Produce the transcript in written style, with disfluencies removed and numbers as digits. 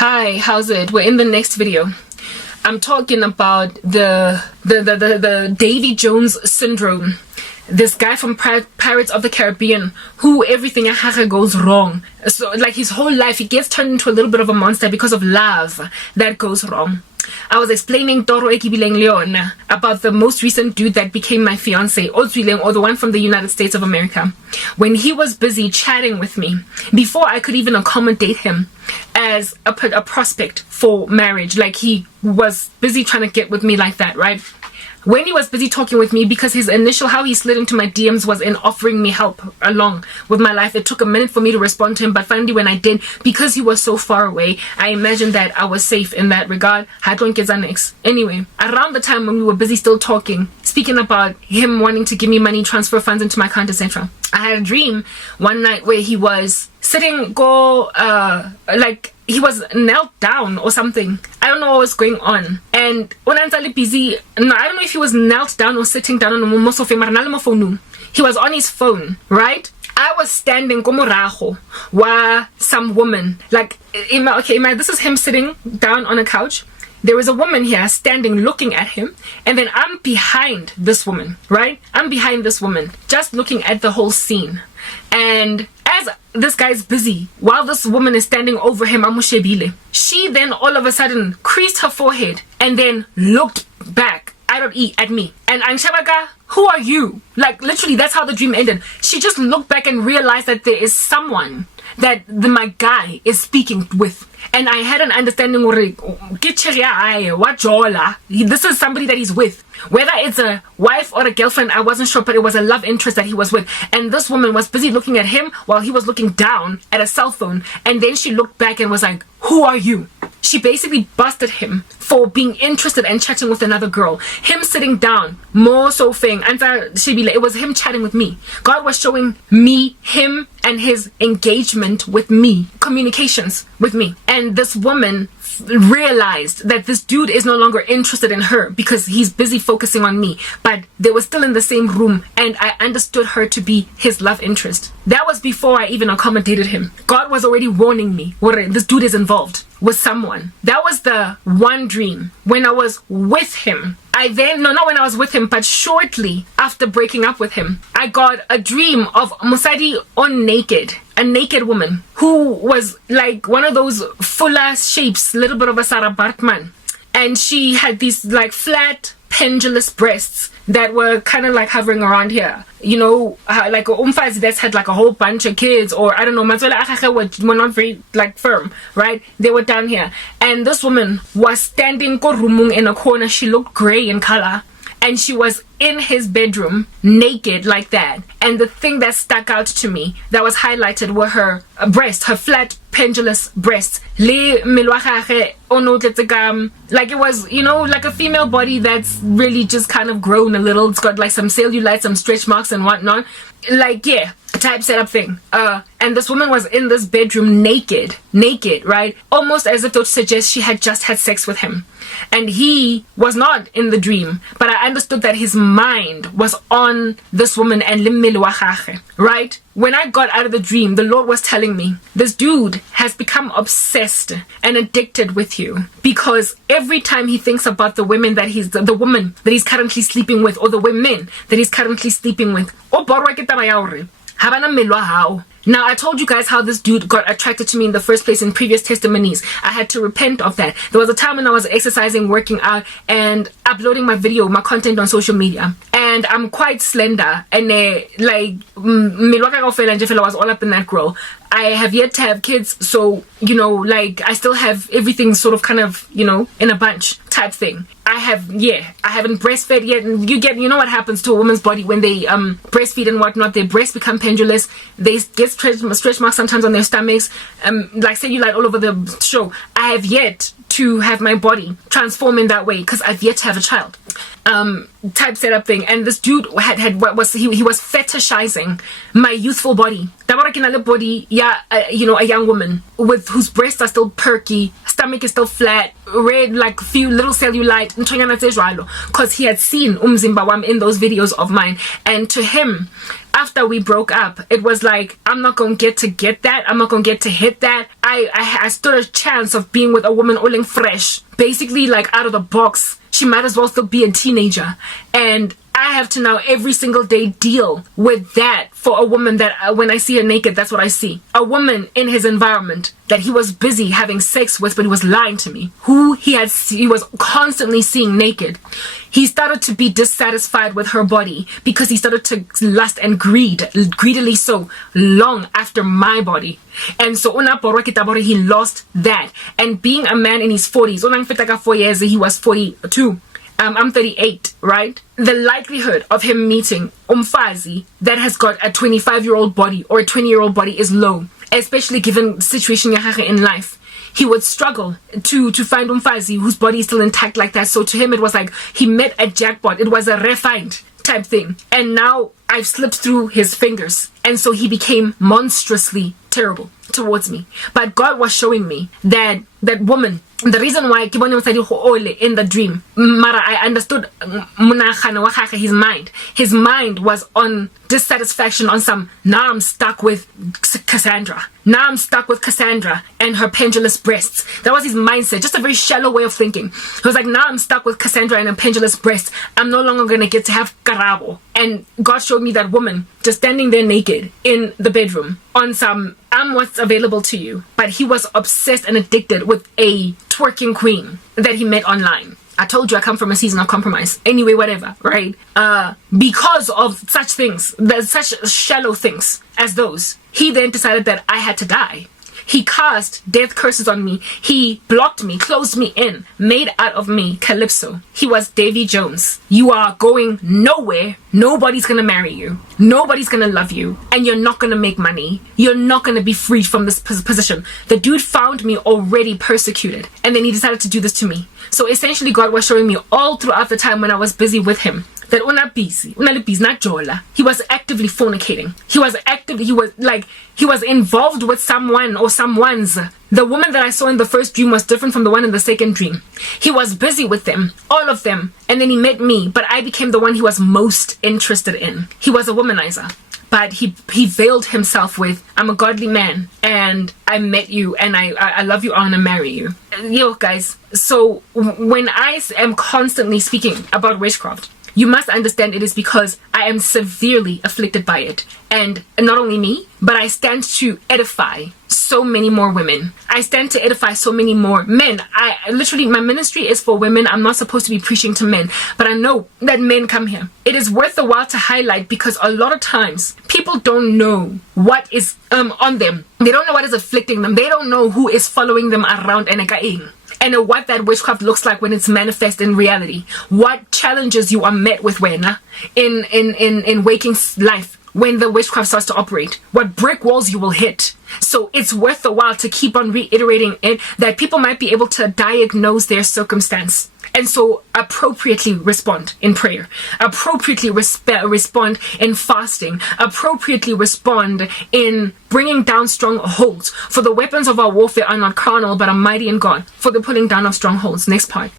Hi, how's it? We're in the next video. I'm talking about the Davy Jones syndrome. This guy from Pirates of the Caribbean who everything goes wrong. So like his whole life he gets turned into a little bit of a monster because of love that goes wrong. I was explaining Toro Ekibileng Leon about the most recent dude that became my fiance, Ozwileng, or the one from the United States of America. When he was busy chatting with me, before I could even accommodate him as a prospect for marriage, like he was busy trying to get with me like that, right? When he was busy talking with me, because his initial, how he slid into my DMs was in offering me help along with my life. It took a minute for me to respond to him, but finally when I did, because he was so far away, I imagined that I was safe in that regard. Anyway, around the time when we were busy still talking, speaking about him wanting to give me money, transfer funds into my account, etc., I had a dream one night where he was sitting, like he was knelt down or something. I don't know what was going on. And when I'm busy, no, I don't know if he was knelt down or sitting down on a phone. He was on his phone, right? I was standing komorago wa some woman. Like, this is him sitting down on a couch. There is a woman here standing looking at him, and then I'm behind this woman, right? I'm behind this woman, just looking at the whole scene. And as this guy's busy, while this woman is standing over him, she then all of a sudden creased her forehead and then looked back at me. And Anshabaga, who are you? Like, literally, that's how the dream ended. She just looked back and realized that there is someone that my guy is speaking with. And I had an understanding, this is somebody that he's with. Whether it's a wife or a girlfriend, I wasn't sure, but it was a love interest that he was with. And this woman was busy looking at him while he was looking down at a cell phone. And then she looked back and was like, who are you? She basically busted him for being interested and chatting with another girl. Him sitting down, more so thing. And it was him chatting with me. God was showing me him and his engagement with me, communications with me. And this woman realized that this dude is no longer interested in her because he's busy focusing on me, but they were still in the same room, and I understood her to be his love interest. That was before I even accommodated him. God was already warning me, this dude is involved with someone. That was the one dream. When I was with him, not when I was with him, but shortly after breaking up with him, I got a dream of Musadi on naked, a naked woman who was like one of those fuller shapes, little bit of a Sarah Bartman. And she had these like flat, pendulous breasts that were kind of like hovering around here. You know, like a umfazi that's had like a whole bunch of kids, or I don't know, were not very like firm, right? They were down here. And this woman was standing in a corner. She looked gray in color. And she was in his bedroom, naked like that. And the thing that stuck out to me, that was highlighted, were her breasts, her flat, pendulous breasts. Like it was, you know, like a female body that's really just kind of grown a little. It's got like some cellulite, some stretch marks and whatnot. Like, yeah, type setup thing. And this woman was in this bedroom naked, right? Almost as if to suggest she had just had sex with him. And he was not in the dream, but I understood that his mind was on this woman and right? When I got out of the dream, the Lord was telling me, this dude has become obsessed and addicted with you, because every time he thinks about the women that the woman that he's currently sleeping with, or the women that he's currently sleeping with, now, I told you guys how this dude got attracted to me in the first place in previous testimonies. I had to repent of that. There was a time when I was exercising, working out, and uploading my content on social media. And I'm quite slender, and I was all up in that girl. I have yet to have kids, so, you know, like, I still have everything sort of kind of, you know, in a bunch type thing. I haven't breastfed yet, and you know what happens to a woman's body when they breastfeed and whatnot. Their breasts become pendulous. They get stretch marks sometimes on their stomachs, like cellulite all over the show. I have yet to have my body transform in that way because I've yet to have a child. Type setup thing. And this dude he was fetishizing my youthful body. Body, yeah, you know, a young woman with whose breasts are still perky, stomach is still flat, red, like few little cellulite, because he had seen umzimba wam in those videos of mine. And to him, after we broke up, it was like, I'm not going to get that. I'm not going to get to hit that. I stood a chance of being with a woman oling fresh, basically like out of the box. She might as well still be a teenager. And I have to now every single day deal with that for a woman that when I see her naked, that's what I see. A woman in his environment that he was busy having sex with, but he was lying to me, who he was constantly seeing naked. He started to be dissatisfied with her body because he started to lust and greedily so, long after my body. And so he lost that. And being a man in his 40s, 4 years, he was 42. I'm 38, right? The likelihood of him meeting umfazi that has got a 25-year-old body or a 20-year-old body is low, especially given the situation in life. He would struggle to find umfazi whose body is still intact like that. So to him, it was like he met a jackpot. It was a refined type thing. And now I've slipped through his fingers. And so he became monstrously terrible towards me. But God was showing me that woman, the reason why in the dream, Mara, I understood his mind was on dissatisfaction on some, now I'm stuck with Cassandra. Now I'm stuck with Cassandra and her pendulous breasts. That was his mindset, just a very shallow way of thinking. He was like, now I'm stuck with Cassandra and her pendulous breasts. I'm no longer going to get to have karabo. And God showed me that woman just standing there naked in the bedroom on some, I'm what's available to you. But he was obsessed and addicted with a twerking queen that he met online. I told you I come from a season of compromise. Anyway, whatever, right? Because of such things, such shallow things as those, he then decided that I had to die. He cast death curses on me. He blocked me, closed me in, made out of me Calypso. He was Davy Jones. You are going nowhere. Nobody's gonna marry you. Nobody's gonna love you. And you're not gonna make money. You're not gonna be freed from this position. The dude found me already persecuted. And then he decided to do this to me. So essentially God was showing me all throughout the time when I was busy with him that not jola. He was actively fornicating. He was involved with someone or someone's. The woman that I saw in the first dream was different from the one in the second dream. He was busy with them, all of them. And then he met me, but I became the one he was most interested in. He was a womanizer. But he veiled himself with, I'm a godly man and I met you and I love you, I want to marry you. Yo, guys, so when I am constantly speaking about witchcraft, you must understand it is because I am severely afflicted by it. And not only me, but I stand to edify so many more women. I stand to edify so many more men. My ministry is for women. I'm not supposed to be preaching to men, but I know that men come here. It is worth the while to highlight because a lot of times people don't know what is on them. They don't know what is afflicting them. They don't know who is following them around and what that witchcraft looks like when it's manifest in reality. What challenges you are met with when in waking life when the witchcraft starts to operate. What brick walls you will hit. So it's worth the while to keep on reiterating it that people might be able to diagnose their circumstance. And so appropriately respond in prayer, appropriately respond in fasting, appropriately respond in bringing down strongholds. For the weapons of our warfare are not carnal, but are mighty in God for the pulling down of strongholds. Next part.